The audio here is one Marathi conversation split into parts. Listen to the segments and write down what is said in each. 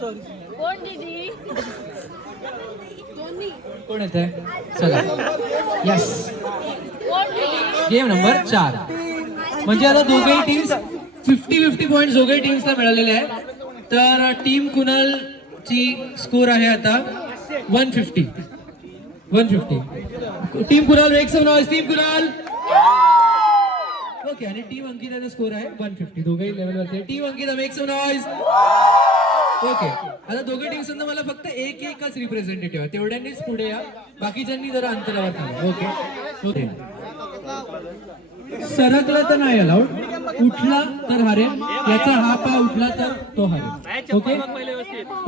कोण दीदी? कोण येत आहे चला यस गेम नंबर चार. म्हणजे आता दोघेही टीम्स फिफ्टी फिफ्टी पॉईंट दोघेही टीम्सला मिळालेले आहे तर टीम कुणाल ची स्कोर आहे आता? One fifty one fifty team Kunal make some noise team Kunal? Okay आणि टीम अंकिताचा स्कोर आहे वन फिफ्टी दोघेही लेवलवरती team Ankita make some noise okay. आता दोघे टीम्स मला फक्त एक एकच रिप्रेझेंटेटिव्ह आहे. तेवढ्यांनीच पुढे या. बाकीच्यांनी जरा अंतरावर थांबा. ओके. ओके. सरकला तर नाही अलाउड उठला तर हारेल. याचा हा पा उठला तर तो हारेल. ओके?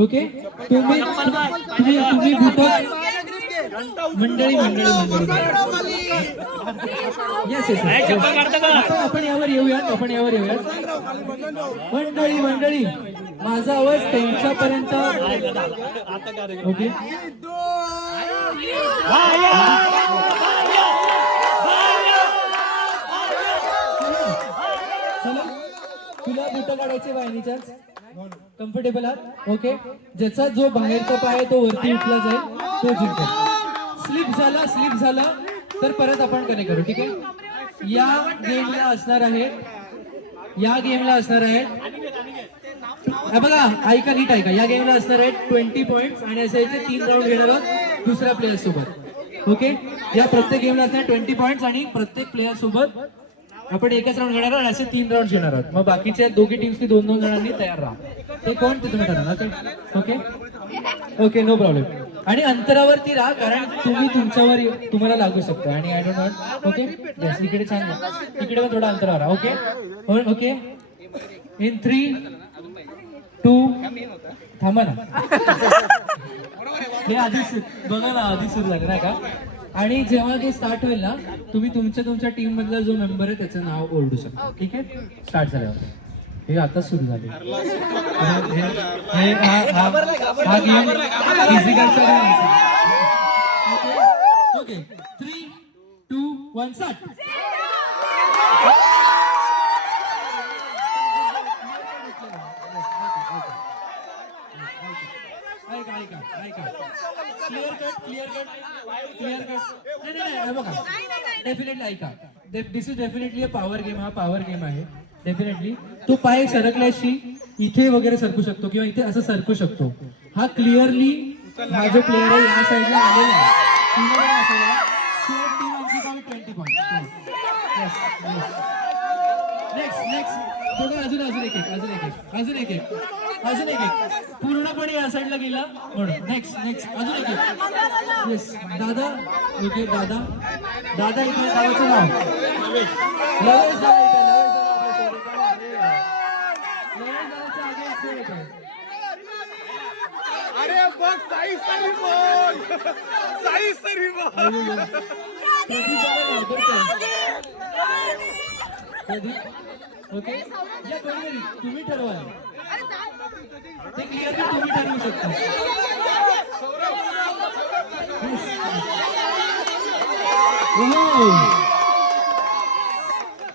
ओके? तुम्ही तुम्ही तुम्ही भूपत मंडळी मंडळी मंडळी. येस येस आपण यावर येऊयात आपण यावर येऊयात. मंडळी मंडळी माझा आवाज त्यांच्यापर्यंत ओके तुला बुट काढायचे वाहिनीच्याच कम्फर्टेबल आहात? ओके ज्याचा जो बाहेरचा पाय आहे तो वरती उठला जाईल तो जिंकेल. स्लिप झाला स्लिप झाला. तर परत आपण कनेक्ट करू ठीक आहे? या गेमला असणार आहेत या गेमला असणार आहेत बघा ऐका नीट ऐका. या गेमला असणार आहेत ट्वेंटी पॉईंट आणि असे तीन राऊंड घेणार आहोत दुसऱ्या प्लेयर सोबत. ओके या प्रत्येक गेमला असणार ट्वेंटी पॉईंट आणि प्रत्येक प्लेयर सोबत आपण एकच राऊंड घेणार आहोत असे तीन राऊंड घेणार आहोत. मग बाकीच्या दोघी टीम्सनी दोन दोन जणांनी तयार राहा. ते कोण ते तुम्ही ओके ओके नो प्रॉब्लेम आणि अंतरावरती राहा कारण तुम्ही तुमच्यावर तुम्हाला लागू शकतो. आणि आय डोंट नॉट ओके इकडे छान इकडे पण थोडा अंतरावर राहा okay okay in three two थांबा ना. हे आधी बघा ना आधी सुरू झालं नाही का? आणि जेव्हा तो स्टार्ट होईल ना तुम्ही तुमच्या तुमच्या टीम मधला जो मेंबर आहे त्याचं नाव ओरडू शकता ठीक आहे? स्टार्ट झाल्यावर. हे आता सुरू झाले. हे- हे- हे हा- हा- हा game फिजिकलचा game okay okay three two one start ऐका ऐका ऐका. Clear cut clear cut clear cut नाही नाही नाही बघा. डेफिनेटली ऐका. This is definitely a power game हा पॉवर गेम आहे. डेफिनेटली तो पाय सरकल्याशी इथे वगैरे सरकू शकतो किंवा इथे असं सरकू शकतो. हा क्लिअरली हा जो प्लेअर आहे या साईडला आलेला आहे. अजून अजून एक एक अजून एक एक अजून एक एक अजून एक एक. पूर्णपणे या साईडला गेला. म्हणून नेक्स्ट नेक्स्ट अजून एक एक. येस दादा ओके दादा. दादा इथे गावाचं नाव लवेश दादा इथे, लवेश दादा आपल्यासोबत. लवेश दादाच्या आगे इथे एक आहे. अरे बघ साई सरी बोल. साई सरी बोल. ओके या तुम्ही ठरवा ते क्लिअरली तुम्ही ठरवू शकता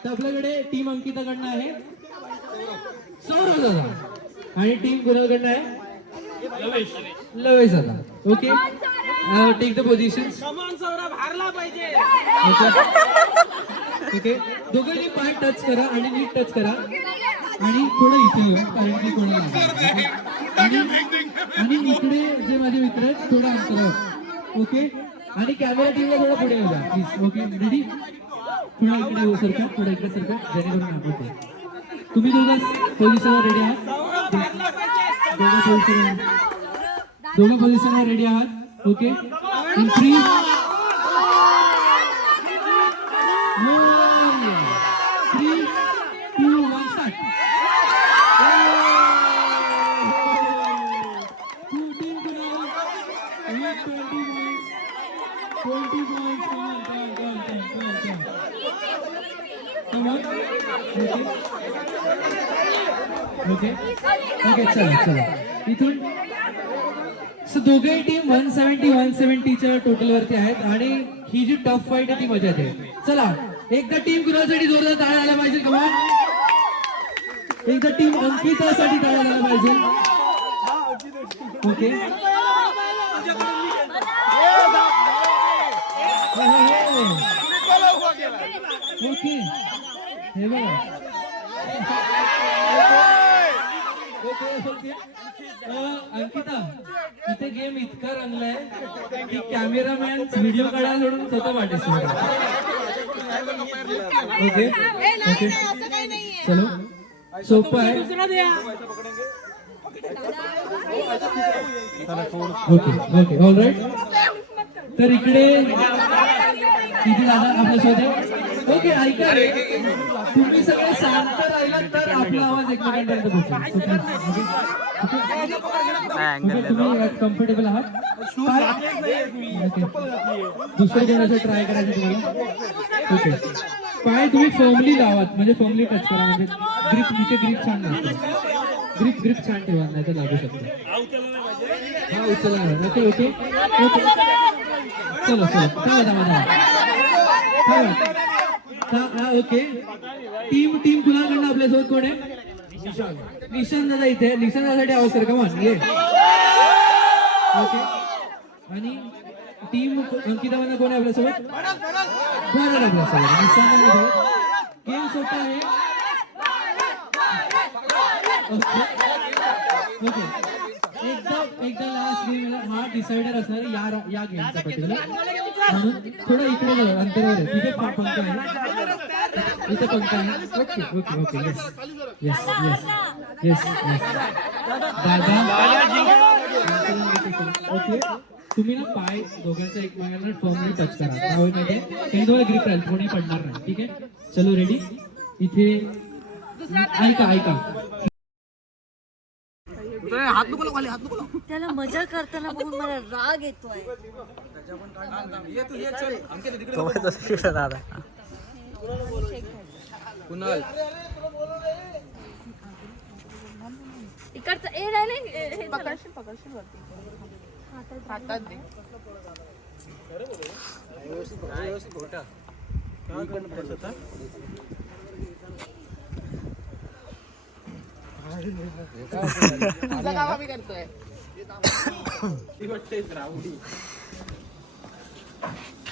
तर आपल्याकडे टीम अंकिताकडनं आहे. सौरव दादा आणि टीम कुणाकडनं आहे. लवेश. दादा ओके टेक द पोझिशन कमान सौरभ हारला पाहिजे. ओके दोघांनी पाय टच करा आणि नीट टच करा. आणि थोडं इथे येऊ कारण की लागेल. आणि आणि इकडे जे माझे मित्र आहेत थोडं अंतरावर ओके आणि कॅमेरा टीमला थोडं पुढे येऊ द्या प्लीज ओके रेडी थोडं इकडे येऊ सरका थोडं इकडे सरका जेणेकरून तुम्ही दोघं पोझिशनवर रेडी आहात? दोघं पोझिशन दोघं पोझिशनवर रेडी आहात? ओके इन थ्री चला चला इथून. दोघेही टीम वन सेव्हन्टी वन सेव्हन्टीच्या टोटल वरती आहेत आणि ही जी टफ फाईट आहे ती मजा येते. चला एकदा टीम कुणासाठी जोरदार टाळ्या आल्या पाहिजे? कमा एकदा टीम अंकितासाठी टाळ्या आल्या पाहिजे. ओके ओके हो, हो, हो. हे बघा ओके ओके अं, अंकिता इथे गेम इतका रंगलाय की कॅमेरामॅन व्हिडिओ काढायला सोडून स्वतः पाठीशी ओके ओके चलो. सोपं आहे. ओके ओके ऑल राईट तर इकडे किती दादा आपल्या शोधे ओके ऐका. तुम्ही सगळे शांत राहिलात तर आपला आवाज एकमेकांपर्यंत पोहोचेल. कम्फर्टेबल आहात. दुसरं कोणाचं ट्राय करायचं तुम्हाला? ओके पाय तुम्ही फर्मली लावात म्हणजे फर्मली टच करा म्हणजे ग्रिप इथे ग्रिप छान लागते ग्रिप ग्रिप छान ठेवा नाही तर लागू शकतो. हा उचला ओके ओके. ओके. चलो चलो. थांबा थांबा ओके टीम टीम कुणाकडनं आपल्यासोबत कोण आहे? निशांत दादा इथे निशांत दादासाठी अवसर कमान ये. ओके आणि टीम अंकिता मधनं कोण आहे आपल्यासोबत? बरं आपल्यासोबत. निशांत गेम सोपा आहे. ओके ओके एकदा एकदा लास्ट गेम हा डिसाइडर असणार या या गेमचा पर्टिक्युलर म्हणून थोडं इकडे जाऊ अंतरावर आहे. तिथे पंख आहे. इथे पंख आहे. Okay okay okay. Yes yes yes yes yes दादा ओके. तुम्ही ना पाय दोघांचा एकमेकांना फर्मली टच करा. माहितीये काही दोघं ग्रिप राहील. कोणी पडणार नाही. ठीक आहे? चलो रेडी इथे ऐका ऐका. त्याला मजा करताना बघून मला राग येतोय. इकडचं ए नाही नाही ए, हे पकडशील पकडशील वरती.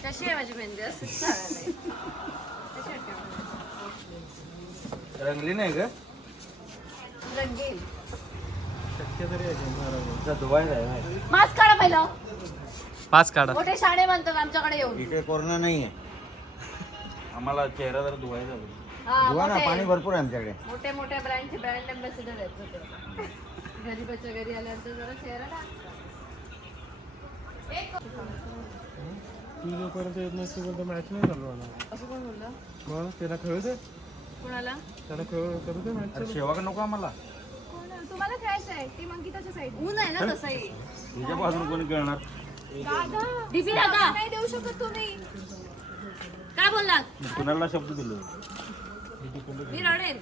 कशी आहे माझी मेहंदी? असं चालेल कशी वाटते मला? रंगली नाही रंगीन. धुवायला मास्क काढा पहिलं. पाच काढा. मोठे शाणे म्हणतात आमच्याकडे येऊन. इथे कोरोना नाही आहे आम्हाला चेहरा जरा धुवायचा होता. धुवा ना पाणी भरपूर आहे आमच्याकडे. मोठे मोठ्या ब्रँडचे ब्रँड अँबॅसिडर आहेत ते. गरीबाच्या घरी आल्यानंतर जरा चेहरा तू जोपर्यंत येत नाही तोपर्यंत मॅच नाही चालू होणार. असं कोण बोललं? मग त्याला खेळू दे. कोणाला? त्याला खेळ करू दे मॅच शेवा नको आम्हाला. तुम्हाला खेळायचं आहे. साईड ऊन आहे ना तसंही. तुझ्या बाजून कोणी खेळणार? दादा. डीपी दादा. नाही देऊ शकत तुम्ही. काय बोललात? कुणाला शब्द दिलो? मी रडेल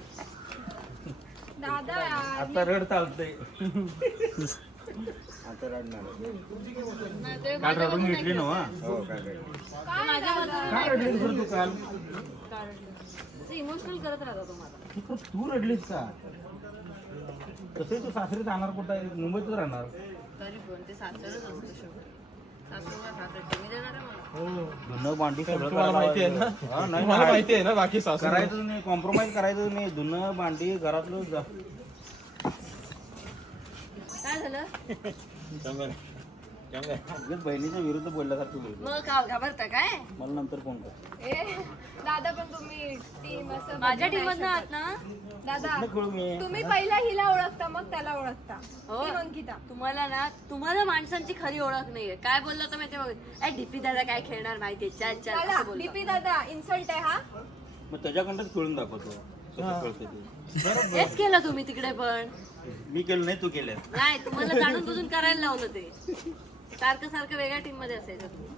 दादा यार आता रड चालतंय. आता रडणार काल रडून घेतली ना? माझ्या बाजूने काय रडलीस बरं तू काल? इमोशनल करत राहता तुम्हाला तू तू रडलीस का? तसे तू सासरी जाणार कुठं? आहे? मुंबईतच राहणार. तरी पण ते सासरच असतं शेवटी. धुणं भांडी सगळं तुम्हाला माहिती आहे ना? हा, नाही तुम्हाला माहिती आहे ना बाकी सासू करायचं नाही कॉम्प्रोमाइज करायचं नाही धुणं भांडी घरातलं जा- काय झालं? उगाच बहिणीच्या विरुद्ध बोलल्यासारखं बोलतो मग का घाबरता काय? मला नंतर फोन कर. ए दादा पण तुम्ही टीम असं माझ्या टीम मधनं आहात ना. दादा खेळू मी? तुम्ही पहिला हिला ओळखता मग त्याला ओळखता. हो. टीम अंकिता. तुम्हाला ना तुम्हाला माणसांची खरी ओळख नाहीये. काय बोललं तर माहिती बघ ए डीपी दादा काय खेळणार माहितीये? चल चल असं बोललं. डीपी दादा इन्सल्ट आहे हा. मग त्याच्याकडनंच खेळून दाखवतो. कसं खेळते ते? हेच केलं तुम्ही तिकडे पण. मी केलं नाही तू केलं. नाही तुम्हाला जाणून बुजून करायला लावलं ते. सारखं सारखं वेगळ्या टीममध्ये असायचं. तुम्ही.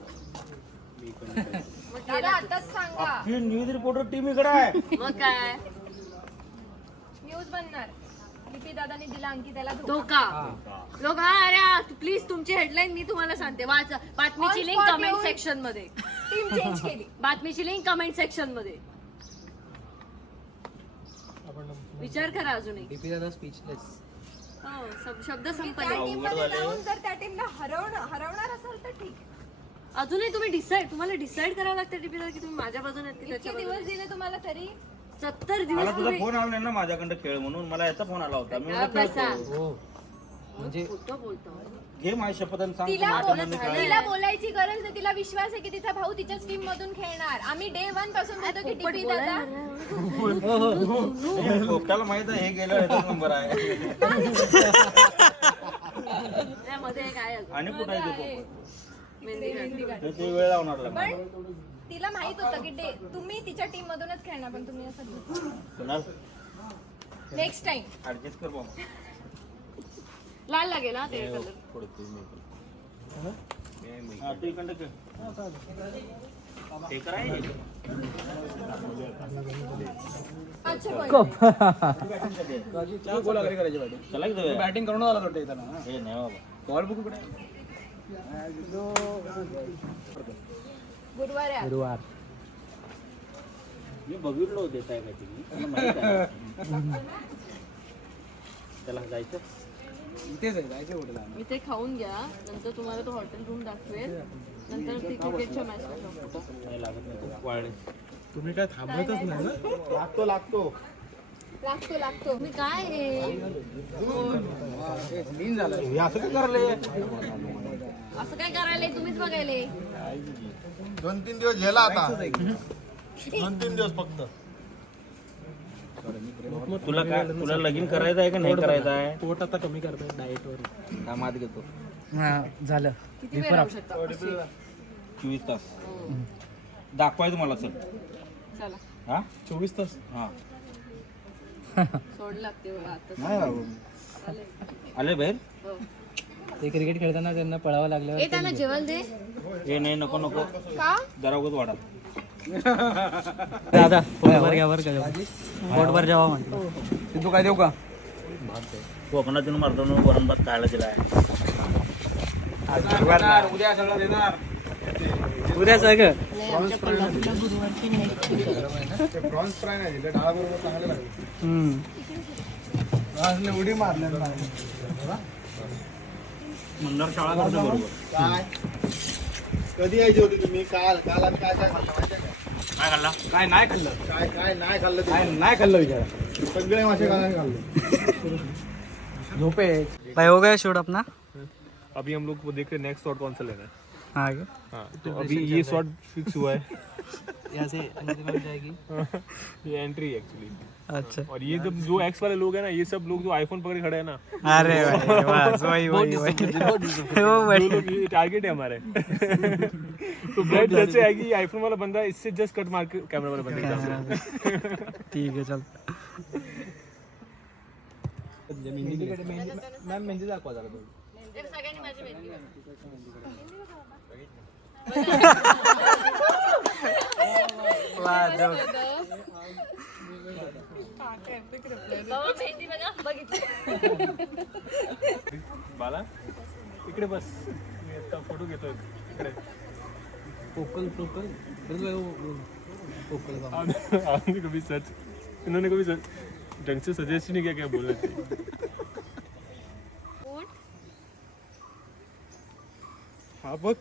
मग दादा केलं आताच सांगा. ही न्यूज रिपोर्टर टीम इकडे आहे. तू. मग काय? न्यूज बनणार. डीपी दादाने दिला अंकिताला धोका. लोक हा. अरे प्लीज तुमची हेडलाईन मी तुम्हाला सांगते. वाच बातमीची On लिंक spot कमेंट येऊन- सेक्शनमध्ये. टीम चेंज केली. बातमीची लिंक कमेंट सेक्शनमध्ये. विचार करा अजून एक. डीपी दादा स्पीचलेस हो सब- शब्द संपले. जाऊन जर त्या टीमला हरवणं हरवणार असाल तर ठीक. अजूनही तुम्ही डिसाईड तुम्हाला डिसाईड करावं लागतं टीपीला की तुम्ही माझ्या बाजूने आहेत की त्याच्या इतके दिवस दिले तुम्हाला तरी? सत्तर मला दिवस तुझा तुम्ही फोन आला नाही ना माझ्याकडे खेळ म्हणून. मला याचा फोन आला होता. मी म्हणलं बसा. खेळतो. हो. म्हणजे घे माझी शपथ आणि सांग तिला तू बोल- माझ्या मनाने तिला बोलायची गरज नाही तिला विश्वास आहे की तिचा भाऊ तिच्याच टीम मधून खेळणार आम्ही डे वनपासून बोलतो की टीपी दादा. हे पोपटाला माहीत आहे हे गेलं नंबर आहे. आणि कुठे आहे ते पोपट? मेहंदी घाट. ते- ते वेळ लावणार. पण तिला माहीत होतं की डे तुम्ही तिच्या टीम मधूनच खेळणार पण तुम्ही असं कुणाल नेक्स्ट टाइम ऍडजस्ट कर बाबा लाल लागेल हा ते कलर अच्छा. बॅटिंग करून आला वाटतं हे बॉल बुक कुठे गुरुवार आहे. आज. गुरुवार. मी बघितलं होते काय काय तुम्ही मला माहीत आहे. त्याला जायचं? इथेच आहे जायचं कुठे मी ते खाऊन घ्या नंतर तुम्हाला तो हॉटेल रूम दाखवेल. नंतर ते क्रिकेटच्या मॅच नाही लागत नाही खूप तुम्ही काय थांबतच नाही ना? लागतो लागतो. लागतो लागतो. मी काय हे? लीन झालं हे असं काय करले असं काय करायला? तुम्हीच बघायले. दोन तीन दिवस झाला आता. दोन तीन दिवस फक्त. तुला काय तुला लगीन करायचं आहे का नाही करायचं आहे? पोट आता कमी करताय डाएटवर. कामात घेतो. हा झालं. किती वेळ राहू शकता? चोवीस तास. दाखवायचं मला सर चला. हा? चोवीस तास. हा. सोड लागते बघा आता. नाही बाबू आले बाहेर? हो. ते क्रिकेट खेळताना त्यांना पळावं लागलं ए त्यांना जेवण दे. हे नाही नको नको. का? जरा उगत वाढा. दादा पोटभर घ्या बरं का पोटभर जेव्हा म्हटलं तू काय देऊ का? कोकणातून मर्दानं वरण भात खायला दिलाय उद्या सगळं देणार. उद्या सगळं? प्रॉन्स फ्राय नाही दिले डाळ बरोबर चांगले लागले आज उडी मारल्या मंदार शाळा करतो बरोबर. काय? कधी यायची होती तुम्ही? काल काल आणि काय काय खाल्लं माहिती आहे का? काय खाल्ला? काय नाही खाल्लं. काय काय नाही खाल्लं काय नाही खाल्लं विचारा सगळे मासे काल खाल्ले. झोपे भाई हो गया शूट अपना अभी हम लोग वो देख रहे नेक्स्ट शॉट कौन सा लेना है? हाँ क्या हाँ तो अभी ये शॉट फिक्स हुआ है। यहाँ से जाएगी। ये एंट्री एक्चुअली अच्छा। और ये जब जो एक्स वाले लोग हैं ना ये सब लोग जो आईफोन पकड़े खड़े हैं ना अरे वही वही वही। टारगेट है हमारे। तो ब्लड जैसे आएगी आईफोन वाला बंदा इससे जस्ट कट मार के कैमरा वाला बंदे ठीक है चल। मॅम मेहंदी दाखवा ते सगळ्यांनी माझी मेहंदी मेहंदी बघा बघितली बाला इकडे बस. मी आता फोटो घेतोय. इकडे. पोकल पोकल पोकल आपने आपने कभी सच इन्होंने कभी सच ढंग से सजेस्ट नहीं किया क्या बोलना चाहिए ऊट हा बघ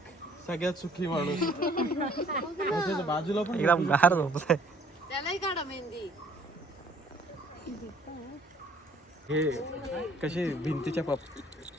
सगळ्यात सुखी माणूस. त्याच्या बाजूला पण एकदम गार झोपलाय. त्यालाही काढा मेहंदी. हे कसे भिंतीच्या पाप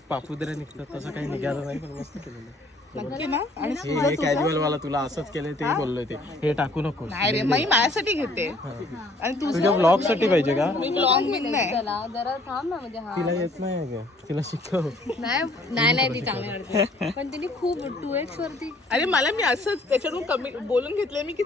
पापुद्र्या निघतात तसं काही निघालं नाही पण मस्त केलेलं. हे कॅज्युअल वाला तुला असंच केलंय ते बोललोय ते. हे टाकू नको. नाही रे मी माझ्यासाठी घेते. आणि तू तुझ्या ब्लॉगसाठी पाहिजे का? मी ब्लॉग बिन नाही. जरा थांब ना म्हणजे हा. तिला येत नाही का? तिला शिकव. नाही नाही नाही ती चांगली पण तिने खूप टू एक्स वरती अरे मला मी असंच त्याच्याकडून कमी बोलून घेतलंय मी की